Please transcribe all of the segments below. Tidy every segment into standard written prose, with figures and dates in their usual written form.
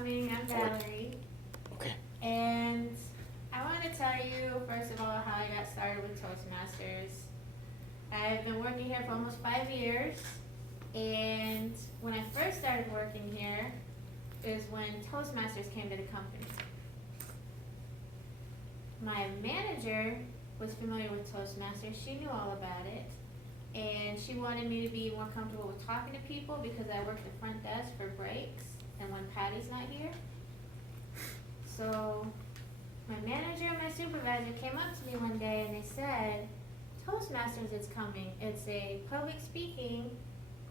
coming. I'm Valerie. Okay. And I want to tell you, first of all, how I got started with Toastmasters. I've been working here for almost 5 years. And when I first started working here is when Toastmasters came to the company. My manager was familiar with Toastmasters. She knew all about it. And she wanted me to be more comfortable with talking to people because I work the front desk for breaks and when Patty's not here. So my manager and my supervisor came up to me one day and they said, Toastmasters is coming. It's a public speaking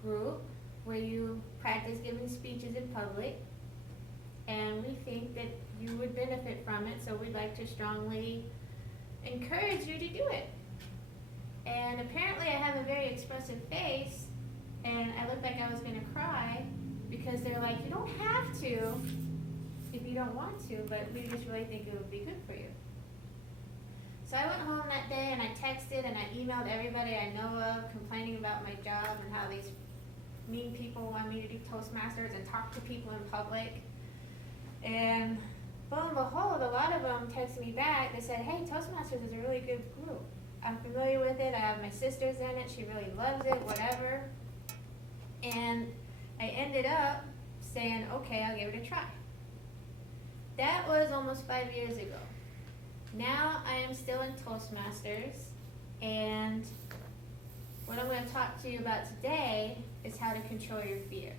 group where you practice giving speeches in public, and we think that you would benefit from it, so we'd like to strongly encourage you to do it. And apparently I have a very expressive face, and I looked like I was going to cry because they're like, you don't have to if you don't want to, but we just really think it would be good for you. So I went home that day and I texted and I emailed everybody I know of complaining about my job and how these mean people want me to do Toastmasters and talk to people in public. And lo and behold, a lot of them texted me back. They said, hey, Toastmasters is a really good group. I'm familiar with it. I have my sister's in it. She really loves it, whatever. And I ended up saying, okay, I'll give it a try. That was almost 5 years ago. Now I am still in Toastmasters, and what I'm going to talk to you about today is how to control your fear.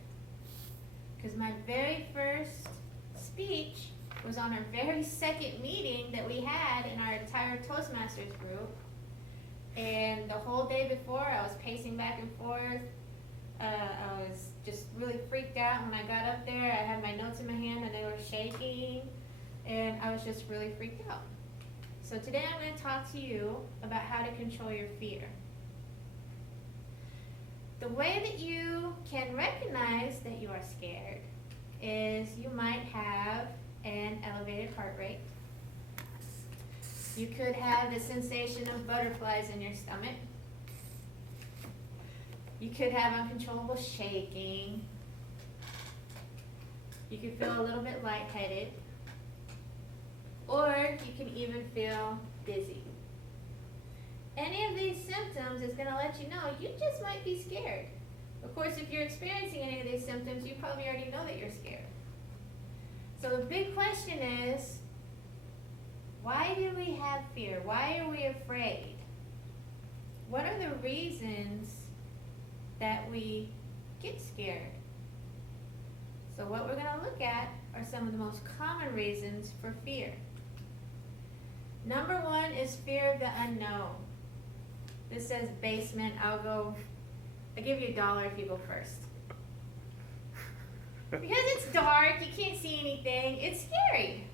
Because my very first speech was on our very second meeting that we had in our entire Toastmasters group. And the whole day before, I was pacing back and forth. I was just really freaked out when I got up there. I had my notes in my hand and they were shaking. And I was just really freaked out. So today I'm going to talk to you about how to control your fear. The way that you can recognize that you are scared is you might have an elevated heart rate. You could have the sensation of butterflies in your stomach. You could have uncontrollable shaking. You could feel a little bit lightheaded. Or you can even feel dizzy. Any of these symptoms is going to let you know you just might be scared. Of course, if you're experiencing any of these symptoms, you probably already know that you're scared. So the big question is, why do we have fear? Why are we afraid? What are the reasons that we get scared? So what we're going to look at are some of the most common reasons for fear. Number one is fear of the unknown. This says basement. I'll give you $1 if you go first. Because it's dark, you can't see anything, it's scary.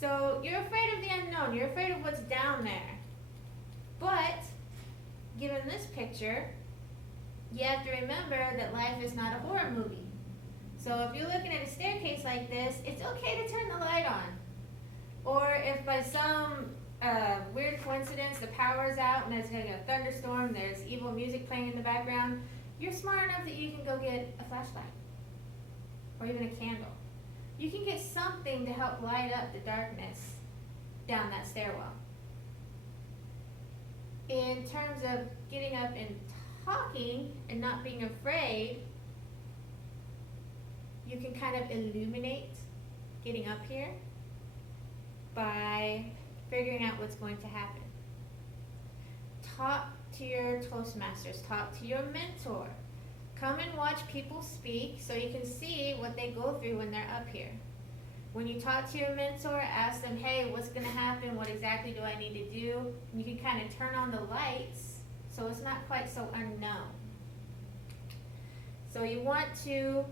So you're afraid of the unknown, you're afraid of what's down there. But, given this picture, you have to remember that life is not a horror movie. So if you're looking at a staircase like this, it's okay to turn the light on. Or if by some weird coincidence the power is out and there's going to be a thunderstorm, there's evil music playing in the background, you're smart enough that you can go get a flashlight or even a candle. You can get something to help light up the darkness down that stairwell. In terms of getting up and talking and not being afraid, you can kind of illuminate getting up here by figuring out what's going to happen. Talk to your Toastmasters, talk to your mentor. Come and watch people speak so you can see what they go through when they're up here. When you talk to your mentor, ask them, hey, what's going to happen? What exactly do I need to do? And you can kind of turn on the lights so it's not quite so unknown. So you want to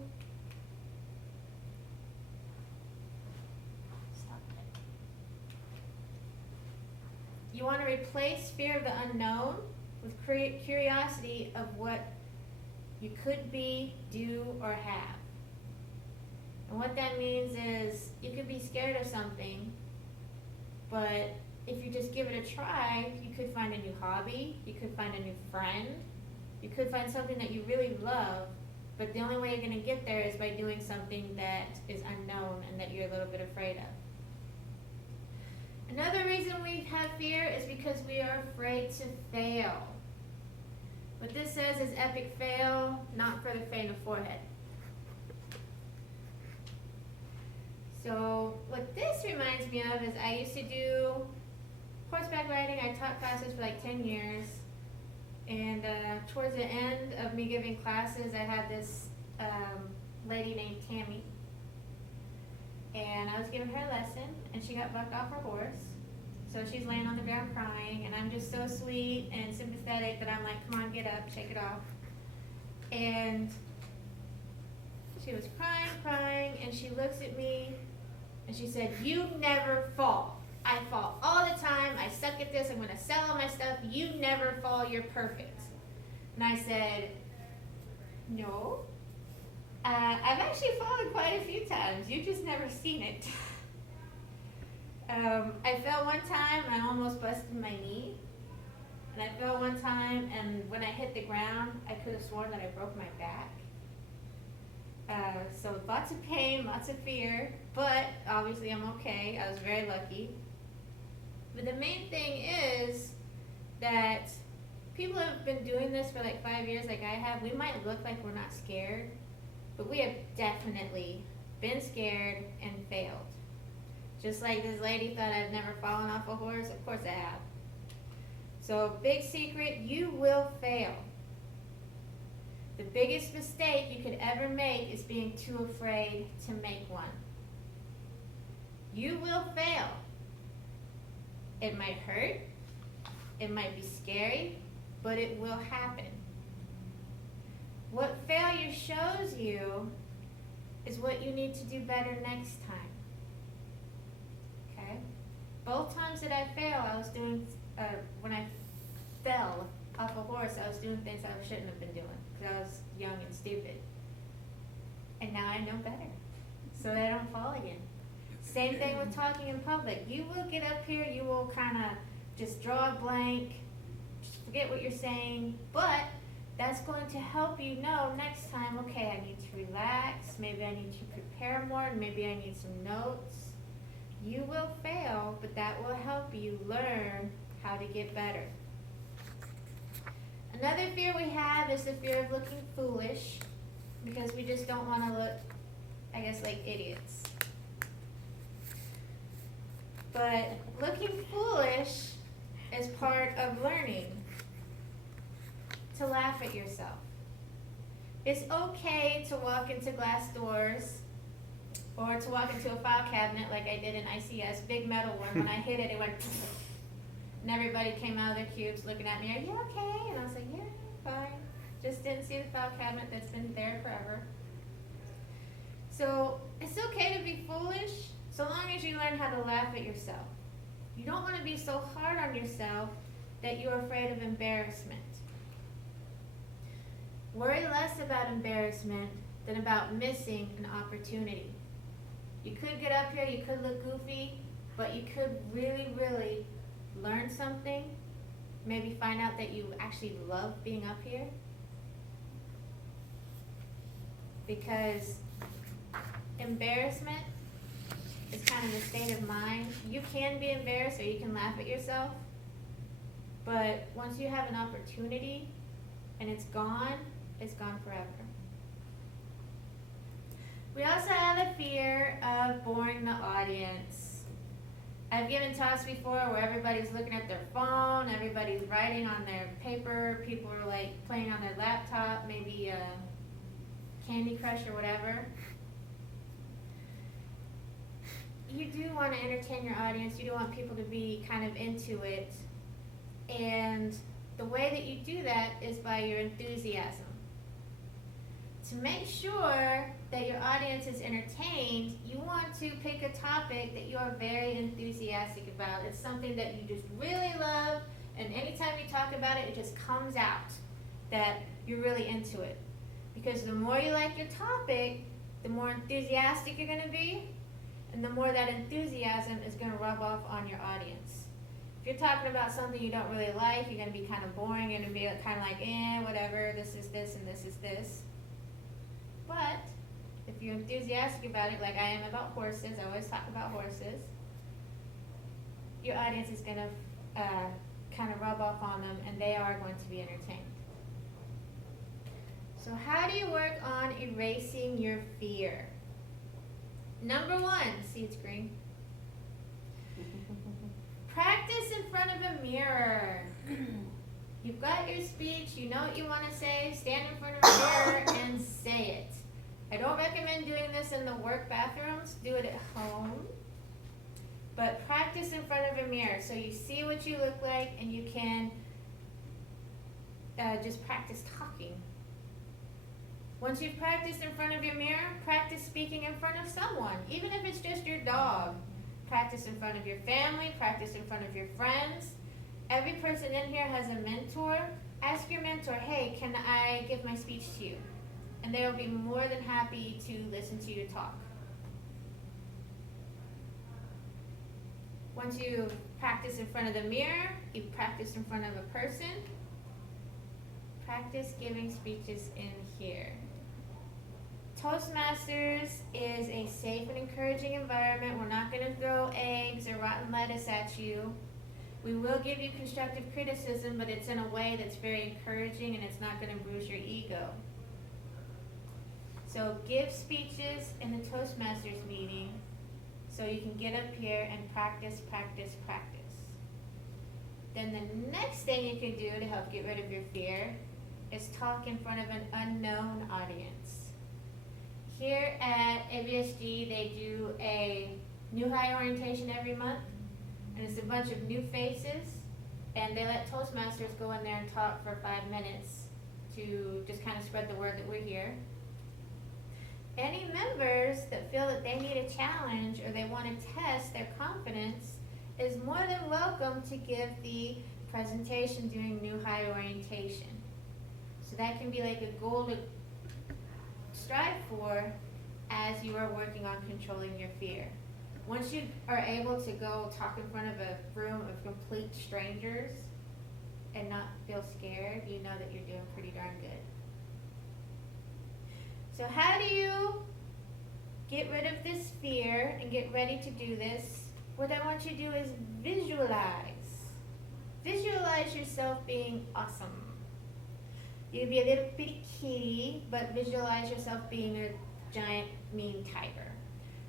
replace fear of the unknown with curiosity of what you could be, do, or have. And what that means is you could be scared of something, but if you just give it a try, you could find a new hobby, you could find a new friend, you could find something that you really love, But the only way you're going to get there is by doing something that is unknown and that you're a little bit afraid of. Another reason we have fear is because we are afraid to fail. What this says is epic fail, not for the faint of forehead. So what this reminds me of is I used to do horseback riding. I taught classes for like 10 years. And towards the end of me giving classes, I had this lady named Tammy. And I was giving her a lesson, and she got bucked off her horse. So she's laying on the ground crying, and I'm just so sweet and sympathetic that I'm like, come on, get up, shake it off. And she was crying, and she looks at me, and she said, you never fall. I fall all the time. I suck at this. I'm going to sell all my stuff. You never fall. You're perfect. And I said, no. I've actually fallen quite a few times. You've just never seen it. I fell one time and I almost busted my knee. And I fell one time, and when I hit the ground, I could have sworn that I broke my back. So lots of pain, lots of fear, but obviously I'm okay. I was very lucky. But the main thing is that people have been doing this for like 5 years like I have. We might look like we're not scared, but we have definitely been scared and failed. Just like this lady thought I've never fallen off a horse, of course I have. So big secret, you will fail. The biggest mistake you could ever make is being too afraid to make one. You will fail. It might hurt, it might be scary, but it will happen. What failure shows you is what you need to do better next time. Okay? Both times that I failed, I was doing, when I fell off a horse, I was doing things I shouldn't have been doing because I was young and stupid. And now I know better, so that I don't fall again. Same thing with talking in public. You will get up here, you will kind of just draw a blank, just forget what you're saying, but that's going to help you know next time, okay, I need to relax, maybe I need to prepare more, maybe I need some notes. You will fail, but that will help you learn how to get better. Another fear we have is the fear of looking foolish, because we just don't want to look, I guess, like idiots. But looking foolish is part of learning to laugh at yourself. It's okay to walk into glass doors or to walk into a file cabinet like I did in ICS, big metal one. When I hit it, it went and everybody came out of their cubes looking at me, are you okay? And I was like, yeah, fine. Just didn't see the file cabinet that's been there forever. So it's okay to be foolish so long as you learn how to laugh at yourself. You don't want to be so hard on yourself that you're afraid of embarrassment. Worry less about embarrassment than about missing an opportunity. You could get up here, you could look goofy, but you could really, really learn something. Maybe find out that you actually love being up here. Because embarrassment is kind of a state of mind. You can be embarrassed or you can laugh at yourself, but once you have an opportunity and it's gone forever. We also have a fear of boring the audience. I've given talks before where everybody's looking at their phone, everybody's writing on their paper, people are like playing on their laptop, maybe Candy Crush or whatever. You do want to entertain your audience, you do want people to be kind of into it, and the way that you do that is by your enthusiasm. To make sure that your audience is entertained, you want to pick a topic that you are very enthusiastic about. It's something that you just really love, and anytime you talk about it, it just comes out that you're really into it. Because the more you like your topic, the more enthusiastic you're going to be, and the more that enthusiasm is going to rub off on your audience. If you're talking about something you don't really like, you're going to be kind of boring, you're going to be kind of like, whatever, this is this and this is this. But if you're enthusiastic about it, like I am about horses, I always talk about horses, your audience is going to kind of rub off on them, and they are going to be entertained. So how do you work on erasing your fear? Number one, see it's green. Practice in front of a mirror. You've got your speech, you know what you want to say, stand in front of a mirror and say it. I don't recommend doing this in the work bathrooms, do it at home. But practice in front of a mirror so you see what you look like and you can just practice talking. Once you've practiced in front of your mirror, practice speaking in front of someone, even if it's just your dog. Practice in front of your family, practice in front of your friends. Every person in here has a mentor. Ask your mentor, hey, can I give my speech to you? And they'll be more than happy to listen to you talk. Once you practice in front of the mirror, you've practiced in front of a person, practice giving speeches in here. Toastmasters is a safe and encouraging environment. We're not going to throw eggs or rotten lettuce at you. We will give you constructive criticism, but it's in a way that's very encouraging and it's not going to bruise your ego. So give speeches in the Toastmasters meeting so you can get up here and practice, practice, practice. Then the next thing you can do to help get rid of your fear is talk in front of an unknown audience. Here at ABSG, they do a new hire orientation every month, and it's a bunch of new faces, and they let Toastmasters go in there and talk for 5 minutes to just kind of spread the word that we're here. Any members that feel that they need a challenge or they want to test their confidence is more than welcome to give the presentation during new hire orientation. So that can be like a goal to strive for as you are working on controlling your fear. Once you are able to go talk in front of a room of complete strangers and not feel scared, you know that you're doing pretty darn good. So how do you get rid of this fear and get ready to do this? What I want you to do is visualize. Visualize yourself being awesome. You can be a little bitty kitty, but visualize yourself being a giant, mean tiger.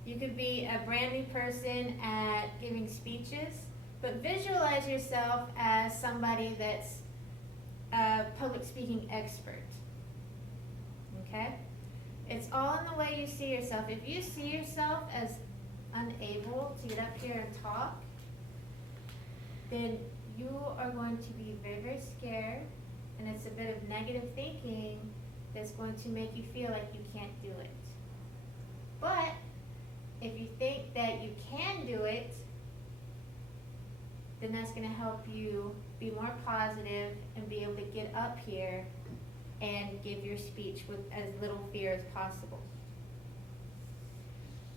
You could be a brand new person at giving speeches, but visualize yourself as somebody that's a public speaking expert. Okay? It's all in the way you see yourself. If you see yourself as unable to get up here and talk, then you are going to be very, very scared, and it's a bit of negative thinking that's going to make you feel like you can't do it. But if you think that you can do it, then that's going to help you be more positive and be able to get up here and give your speech with as little fear as possible.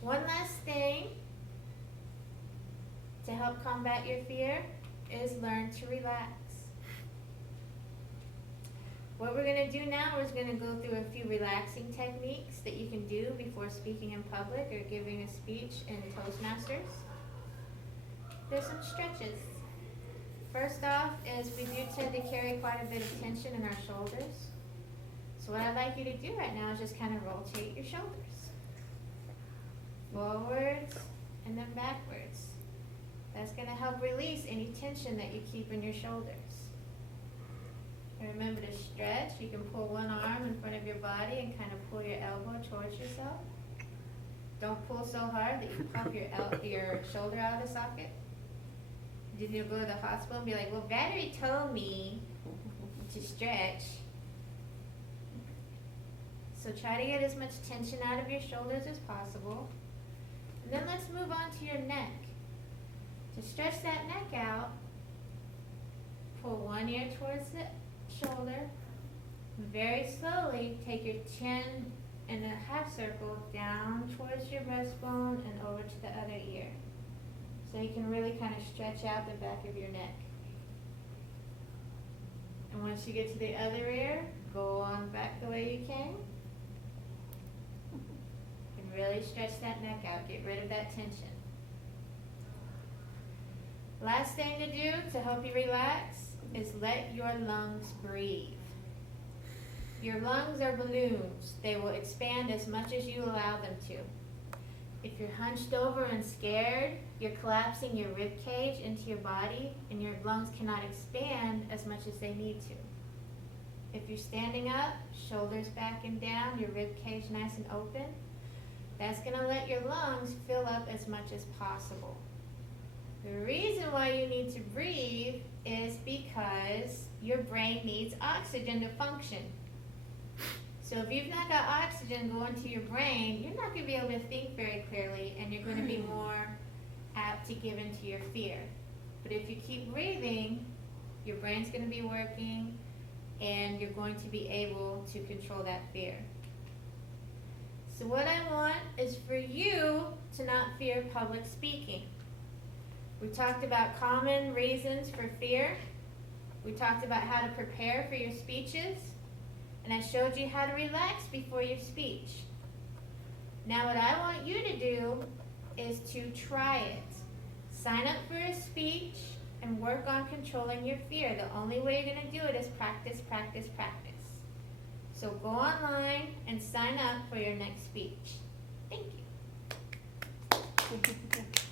One last thing to help combat your fear is learn to relax. What we're going to do now is going to go through a few relaxing techniques that you can do before speaking in public or giving a speech in Toastmasters. There's some stretches. First off is we do tend to carry quite a bit of tension in our shoulders. So what I'd like you to do right now is just kind of rotate your shoulders. Forwards and then backwards. That's going to help release any tension that you keep in your shoulders. And remember to stretch. You can pull one arm in front of your body and kind of pull your elbow towards yourself. Don't pull so hard that you pop your shoulder out of the socket. Did you go to the hospital and be like, well, Valerie told me to stretch. So try to get as much tension out of your shoulders as possible. And then let's move on to your neck. To stretch that neck out, pull one ear towards the shoulder. Very slowly take your chin in a half circle down towards your breastbone and over to the other ear. So you can really kind of stretch out the back of your neck. And once you get to the other ear, go on back the way you came. really stretch that neck out. Get rid of that tension. Last thing to do to help you relax is let your lungs breathe. Your lungs are balloons. They will expand as much as you allow them to. If you're hunched over and scared, you're collapsing your rib cage into your body, and your lungs cannot expand as much as they need to. If you're standing up, shoulders back and down, your rib cage nice and open, that's going to let your lungs fill up as much as possible. The reason why you need to breathe is because your brain needs oxygen to function. So if you've not got oxygen going to your brain, you're not going to be able to think very clearly, and you're going to be more apt to give into your fear. But if you keep breathing, your brain's going to be working, and you're going to be able to control that fear. So what I want is for you to not fear public speaking. We talked about common reasons for fear. We talked about how to prepare for your speeches. And I showed you how to relax before your speech. Now what I want you to do is to try it. Sign up for a speech and work on controlling your fear. The only way you're going to do it is practice, practice, practice. So go online and sign up for your next speech. Thank you.